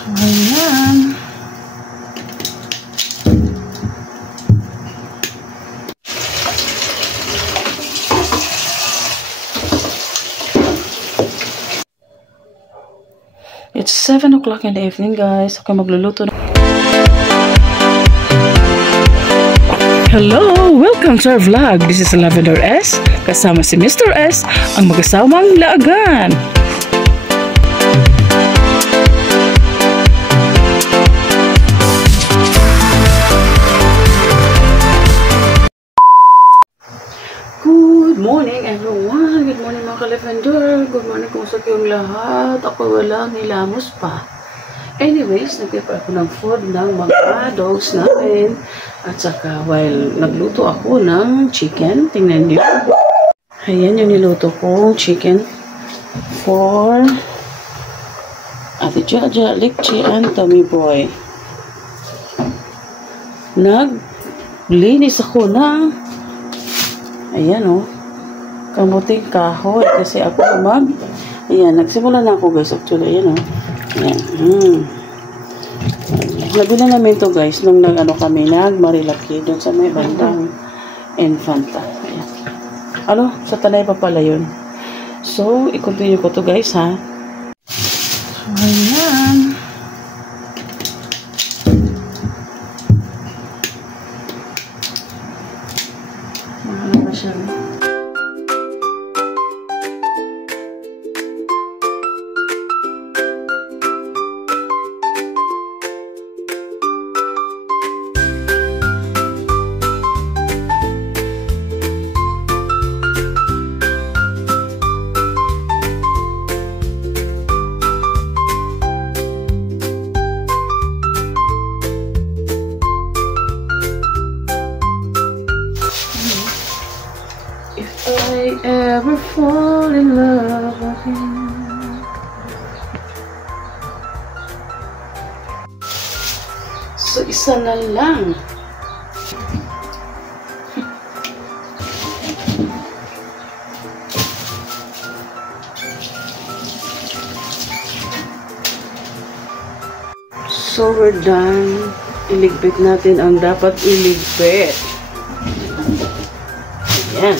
Ayan. It's 7 o'clock in the evening, guys. Okay, magluluto na. Hello! Welcome to our vlog. This is Lavender S. Kasama si Mr. S, ang mag-asawang laagan. Good morning, everyone. Good morning, mga ka-Lavender. Good morning kung sa kayong lahat. Ako walang hilamos pa. Anyways, nag-prepare ako ng food ng mga dogs namin. At saka, while nagluto ako ng chicken, tingnan niyo. Ayan yung niluto kong chicken for Ate Jaja, Likchi, and Tommy Boy. Naglinis ako ng ayan o, kamuting kahoy. Kasi ako ayan, nagsimula na ako guys. Actually, ayan o. Ayan. Nabili namin to guys nung kami nag-Marilaki doon sa may bandang Infanta. Ayan. Ano? Sa Tanay pa pala yun. So, i-continue ko to guys ha. Ayan. Ano ba siya? I ever fall in love again. So, isa na lang. So, we're done. Iligpit natin ang dapat iligpit. Ayan.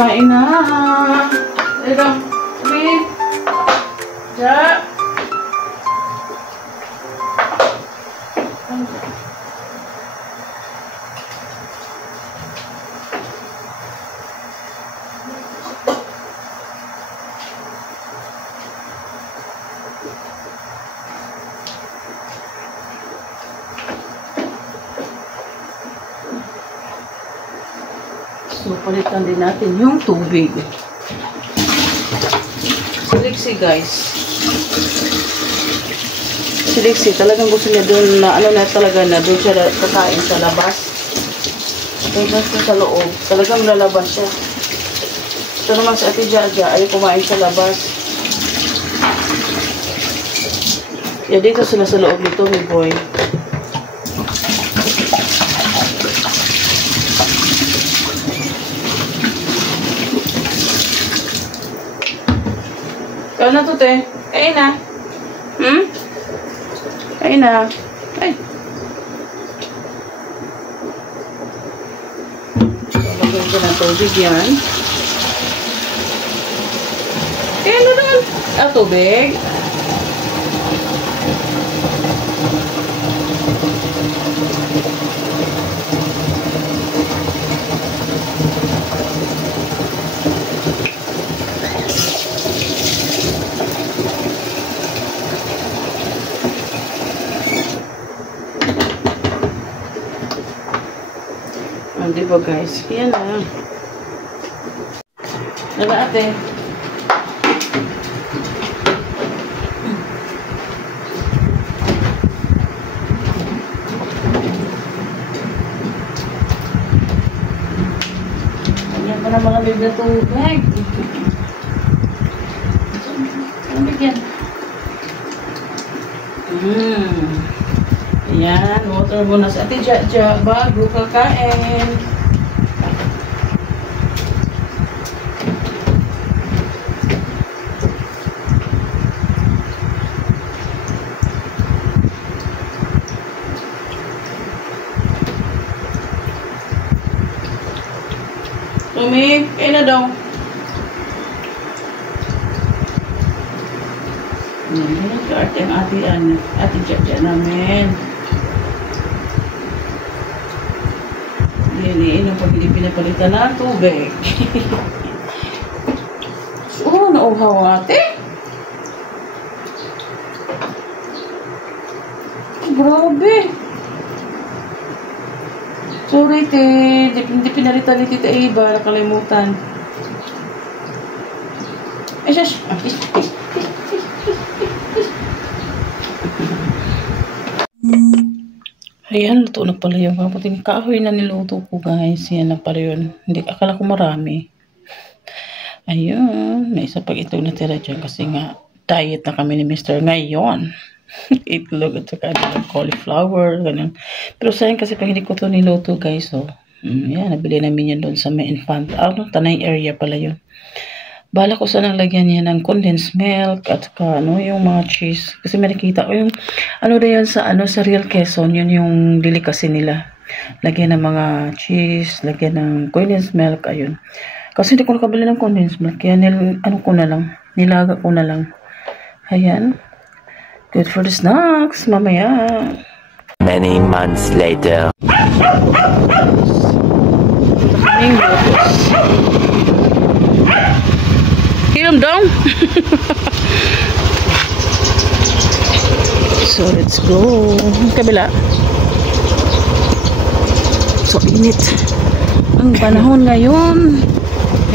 Kain na. Ito. Wait. Ja. So, palitan din natin yung tubig. Si Lexi, guys. Si Lexi, talagang gusto niya doon na, ano na talaga na, doon siya kakain sa labas. Tingnan siya sa loob. Talagang lalabas siya. Ito naman si Ate Jaja, ay kumain sa labas. Yeah, dito sila sa loob nito, my boy. Kaya na to, te. Kain na. Kain na. Ay. Lagyan ko ng tubig yan. Kain na doon. Tubig. Diba guys? Yan na. Diba ate? Yan pa na mga bib na tubig. Tubig yan. Ayan, water muna sa Ate Jaja bago kakain. Tumi, kain na daw. Ito ang ate Jaja namin. Iniinom pag hindi pinapalitan ng tubig. So, nauhaw ate. Grabe. Sorry, te. Hindi pinalitan ni Tita Eva. Nakalimutan. Ay, shush. Ayan, luto na pala yung kaputing kahoy na niluto ko, guys. Yan na pala yun. Hindi, akala ko marami. Ayun, may isa pag ito natira dyan kasi nga diet na kami ni Mr. ngayon. Itlog at saka cauliflower, ganun. Pero sayang kasi pag hindi ko ito niluto, guys, oh. Yan, nabili namin yun doon sa may infant. Tanay area pala yun. Bala ko sanang lagyan niya ng condensed milk at saka yung mga cheese. Kasi may nakita ko yung na yan sa sa Real Quezon, yun yung delicacy nila. Lagyan ng mga cheese, lagyan ng condensed milk, ayun. Kasi hindi ko nakabili ng condensed milk, kaya nilaga ko na lang. Ayan. Good for the snacks, mamaya. Many months later. Hit him down. So let's go. Kabila. So init ang panahon ngayon.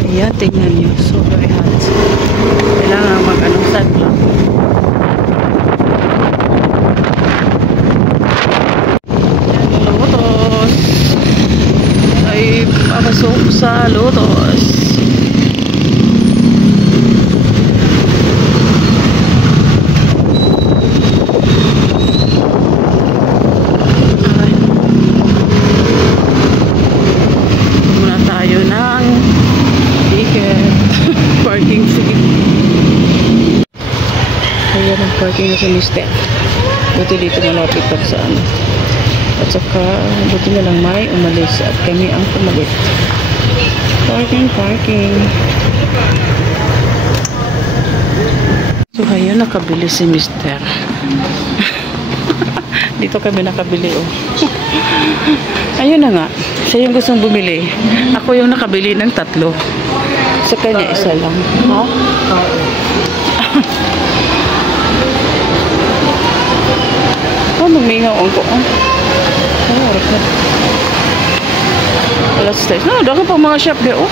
Kaya tingnan nyo. So very hot. Kailangan sunblock. Yan yung lotos. Ay papasok sa lotos. Parking na sa Mister. Buti dito malapit pa sa At saka buti na lang may umalis at kami ang pumalit. Parking. So, ayun, nakabili si Mister. Dito kami nakabili, oh. Ayun na nga. Siya yung gustong bumili. Ako yung nakabili ng 3. Sa kanya, isa lang. Ha? Oh, magmingaw ang ko. Oh, harap. Alas 6. No, dako pa mga shop dito, oh.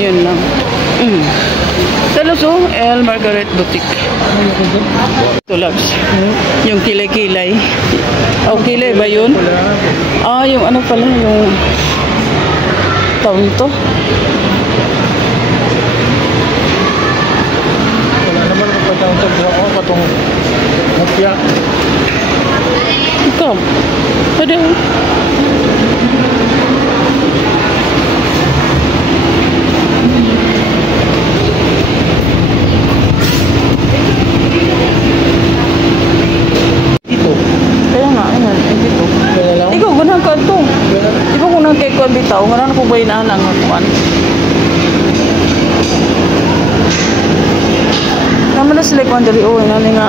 Yun lang. Talos, oh, El Margaret Boutique. Ito, loves. Yung kilay-kilay. Oh, kilay ba yun? Ah, yung ano pala, yung tawag ito. Wala naman kung patawag ako patong mapya. Ikaw. Pwede, oh. Ikaw, ganang ka ito. Di ba kung nang kay kuwan bitaw, ganang po ba inaalang ang kuwan? Naman na sila kuwan dali, oh, inali nga.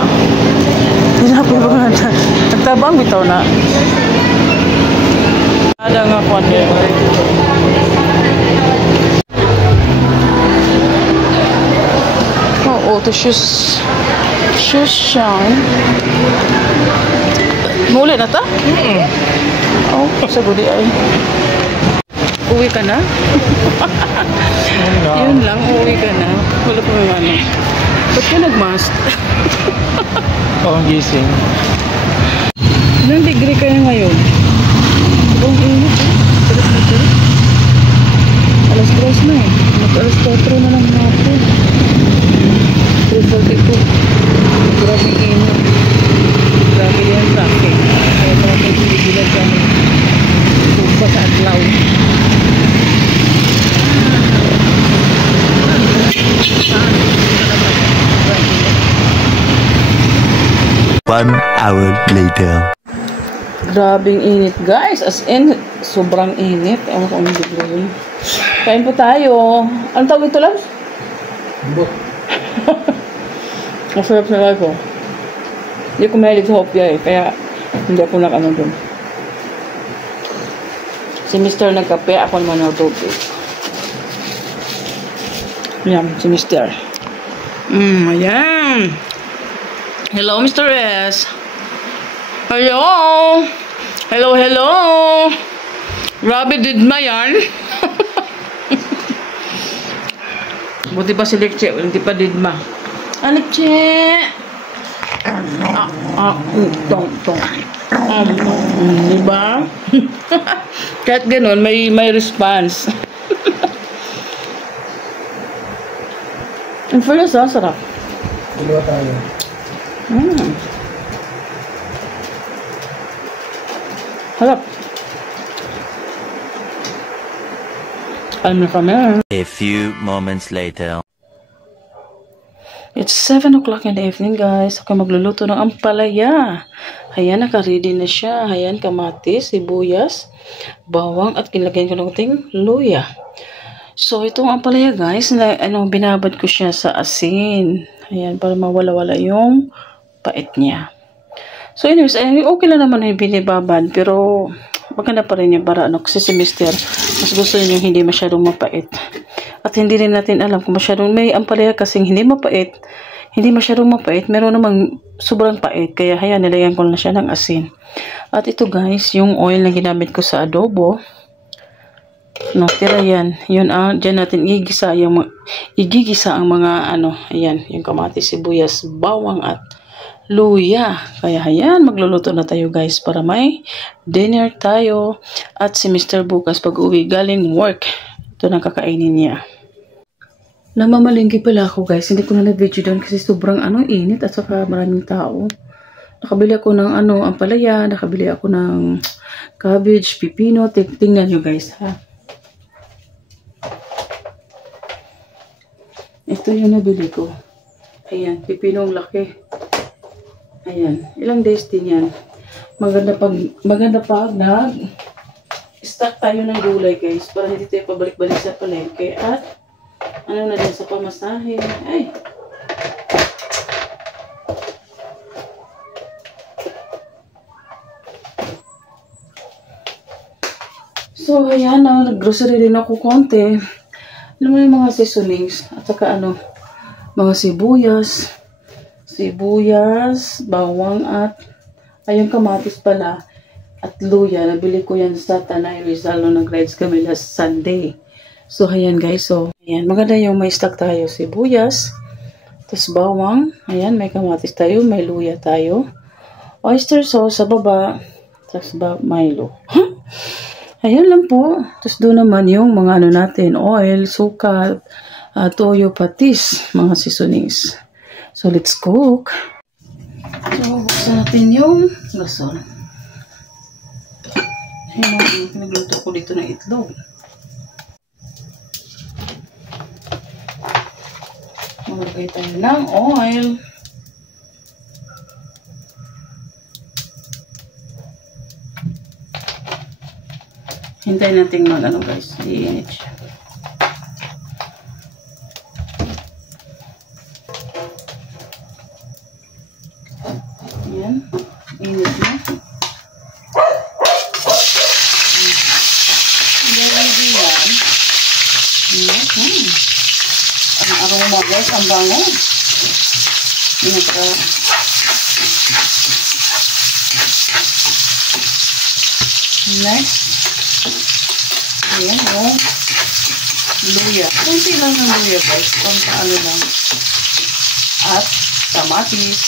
Hindi na po ba nga nagtabang bitaw na. Ada nga kuwan niya. Oh, to shoes shine. Muli na ta? Oh, sa gudi ay. Uwi ka na? Yun lang, uwi ka na. Wala pa mga ano. Ba't ka nag-mask? Ang gising. Ilang degree kayo ngayon? Ibang init eh. Alas 3 na eh. Mag-alas 4 na lang natin. 3:42. Grabe init. Grabe yan sa akin. Kaya parang pinigilan kami. Tuba sa adlaw. One hour later. Grabing init guys. As in, sobrang init. Ewan ko ang degree. Kain po tayo. Anong tawag ito lang? Buk. Masarap na ko. Hindi ko mahilig sa hopya eh. Kaya hindi ako nag-ano dun. Si Mr. nagkape. Ako naman nag-tubig. Yan, si Mr. Ayan. Hello, Mr. S. Hello. Hello. Grabe, didma yan. Buti pa si Lekche. Hindi pa didma. Lekche. Diba? Kahit ganun, may response. Ang fairness, sarap. Dalawa tayo. Harap. Alam na kami. A few moments later. It's 7 o'clock in the evening, guys. Ako magluluto ng ampalaya. Ayan, naka-ready na siya. Ayan, kamatis, sibuyas, bawang, at kinlagyan ko ng ting luya. So, itong ampalaya, guys, binabad ko siya sa asin. Ayan, para mawala-wala yung pait niya. So, anyways, okay lang naman yung binibabad, pero maganda pa rin yung para, kasi si Mr. mas gusto niya yung hindi masyadong mapait. At hindi rin natin alam kung masyadong may ampalaya kasing hindi masyadong mapait, meron namang sobrang pait. Kaya ayan, nilagyan ko na siya ng asin. At ito guys, yung oil na ginamit ko sa adobo. No, tira yan. Yun, dyan natin igigisa ang mga ayan, yung kamatis, sibuyas, bawang at luya. Kaya ayan, magluluto na tayo guys para may dinner tayo. At si Mr. bukas pag uwi galing work, ito nang kakainin niya. Namamalingki pala ako guys. Hindi ko na nag-video doon kasi sobrang init at saka maraming tao. Nakabili ako ng ampalaya, nakabili ako ng cabbage, pipino. Tingnan nyo guys ha. Ito yung nabili ko. Ayan, pipinong laki. Ayan, ilang days din yan. Maganda pag mag-stock tayo ng gulay guys para hindi tayo pabalik-balik sa palengke at ano na din sa pamasahe. Ay! So, ayan na. Nag-grocery din ako konti. Alam mo yung mga seasonings. At saka ano, mga sibuyas, bawang at ayun kamatis pala. At luya. Nabili ko yan sa Tanay Rizal nung nag-rides kami last Sunday. So, ayan guys. So, ayan. Maganda yung may stock tayo. Sibuyas. Tapos bawang. Ayan. May kamatis tayo. May luya tayo. Oyster sauce sa baba. Tapos Milo. Ayan lang po. Tapos doon naman yung mga ano natin, oil, suka, toyo, patis, mga seasonings. So, let's cook. So, buksan natin yung gasol. Ayan, pinagluto ko dito ng itlog. Maglagay tayo ng oil. Hintayin natin mag-ano guys, iinit siya. Ayan, init na. Ready yan. Ang aroma guys, ang bango. Next. Ayan, yung luya. Kunti lang ng luya, guys. Kunti ano lang. At kamatis.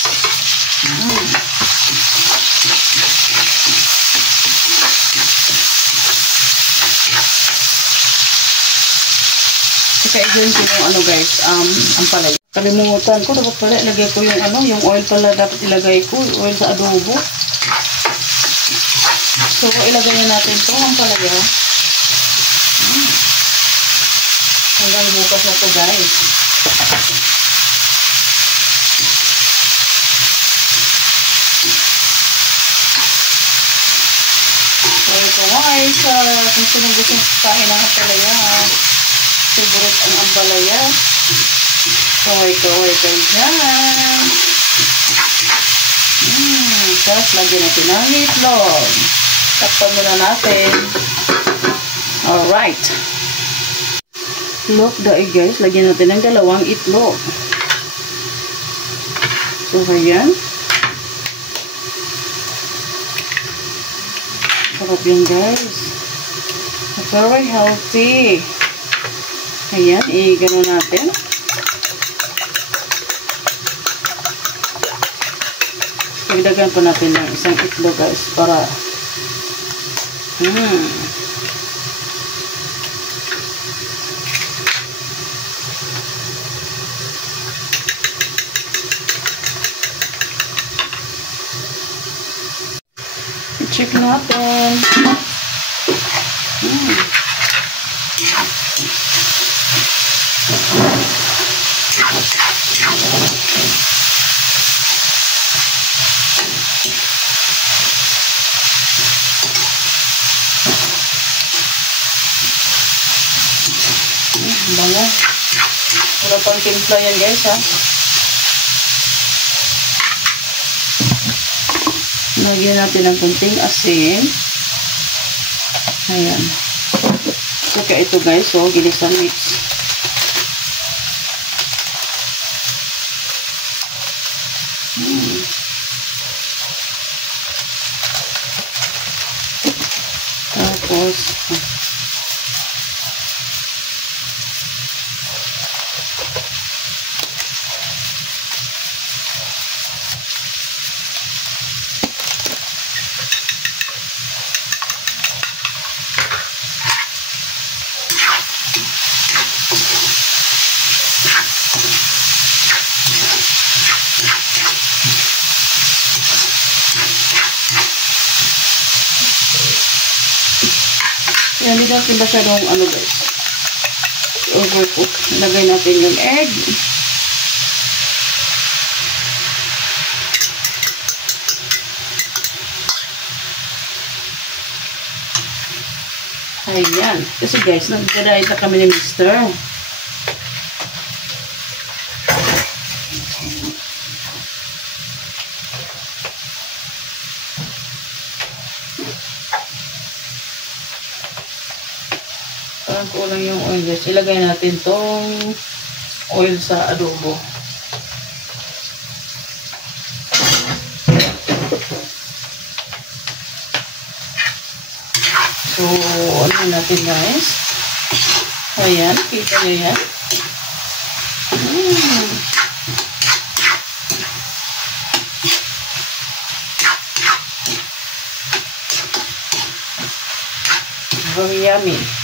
Saka i-join ko yung ano, guys, ang palay. Kalimutan ko, dapat pala ilagay ko yung ano, yung oil pala dapat ilagay ko. Oil sa adobo. So, ilagay na natin ito, ang palaya. Hanggang bukas na ito guys. So ito guys, kung sino gusto kain ng ampalaya, favorite ang ampalaya. Kaway kayo dyan. Tapos lagyan natin ng itlog. Takpan muna natin. Alright. Look, daig guys, lagyan natin ng 2 itlog. So, ayan. Sarap yan guys. Very healthy. Ayan, i-gano natin. Pagdagan pa natin ng isang itlog guys para check natin. Bango. Wala pang timpla yan guys ha. Lagyan natin ng kunting asin. Ayan. Saka ito guys, so ginisang mix. Tapos yan, hindi natin masyadong ano guys, overcook. Ilagay natin yung egg. Ayan. Kasi guys, nag-diet na kami ni Mister. Parang kulang yung oil guys. Ilagay natin tong oil sa adobo. So, ano natin guys? Ayan, kita nyo yan. Very yummy.